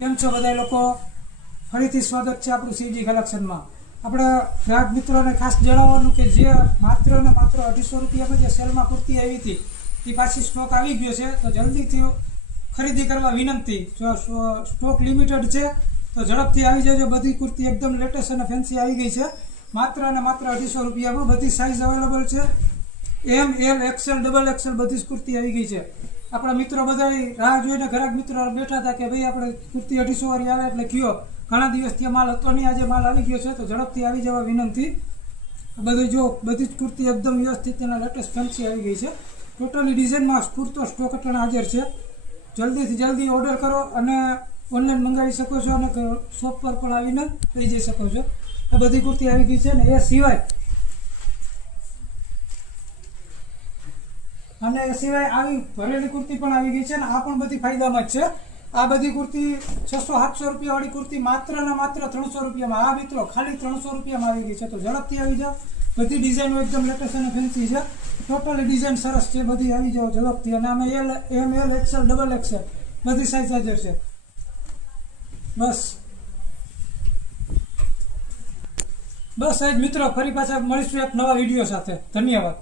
કેમ છો બધા લોકો? ફરીથી સ્વાગત છે આપણું સીજી કલેક્શનમાં. આપણે ગ્રાહક મિત્રોને ખાસ જણાવવાનું કે જે માત્ર ને માત્ર 250 રૂપિયામાં જે સેલમાં કુર્તી આવી હતી એ પાછી સ્ટોક આવી ગયો છે, તો જલ્દીથી ખરીદી કરવા વિનંતી. જો સ્ટોક લિમિટેડ છે તો ઝડપથી આવી જજો. બધી કુર્તી એકદમ લેટેસ્ટ અને ફેન્સી આવી ગઈ છે. માત્ર અને માત્ર 250 રૂપિયામાં બધી સાઇઝ અવેલેબલ છે. એમ, એલ, એક્સેલ, ડબલ એક્સેલ બધી જ કુર્તી આવી ગઈ છે. આપણા મિત્રો બધા રાહ જોઈને ગ્રાહક મિત્રો બેઠા હતા કે ભાઈ આપણે કુર્તી 250 વાળી આવે એટલે કયો. ઘણા દિવસથી માલ હતો નહીં, આજે માલ આવી ગયો છે, તો ઝડપથી આવી જવા વિનંતી. બધું જો બધી જ કુર્તી એકદમ વ્યવસ્થિત અને લેટેસ્ટ ફેન્સી આવી ગઈ છે. ટોટલી ડિઝાઇનમાં પૂરતો સ્ટોક અટણ હાજર છે. જલ્દીથી જલ્દી ઓર્ડર કરો અને ઓનલાઈન મંગાવી શકો છો અને શોપ પર પણ આવીને લઈ જઈ શકો છો. આ બધી કુર્તી આવી ગઈ છે ને એ સિવાય આવી ભરેલી કુર્તી પણ આવી ગઈ છે ને આ પણ બધી ફાયદામાં જ છે. આ બધી કુર્તી 600-700 રૂપિયા વાળી કુર્તી માત્ર ને માત્ર 300 રૂપિયામાં. આ મિત્રો ખાલી 300 રૂપિયામાં આવી ગઈ છે, તો ઝડપથી આવી જાઓ. બધી ડિઝાઇનો એકદમ લેટેસ્ટ અને ફેન્સી છે. ટોટલી ડિઝાઇન સરસ છે, બધી આવી જાઓ ઝડપથી. અને આમાં એમ, એલ, એક્સેલ, ડબલ એક્સેલ બધી સાઇઝ હાજર છે. બસ સાહેબ મિત્રો, ફરી પાછા મળીશું એક નવા વિડીયો સાથે. ધન્યવાદ.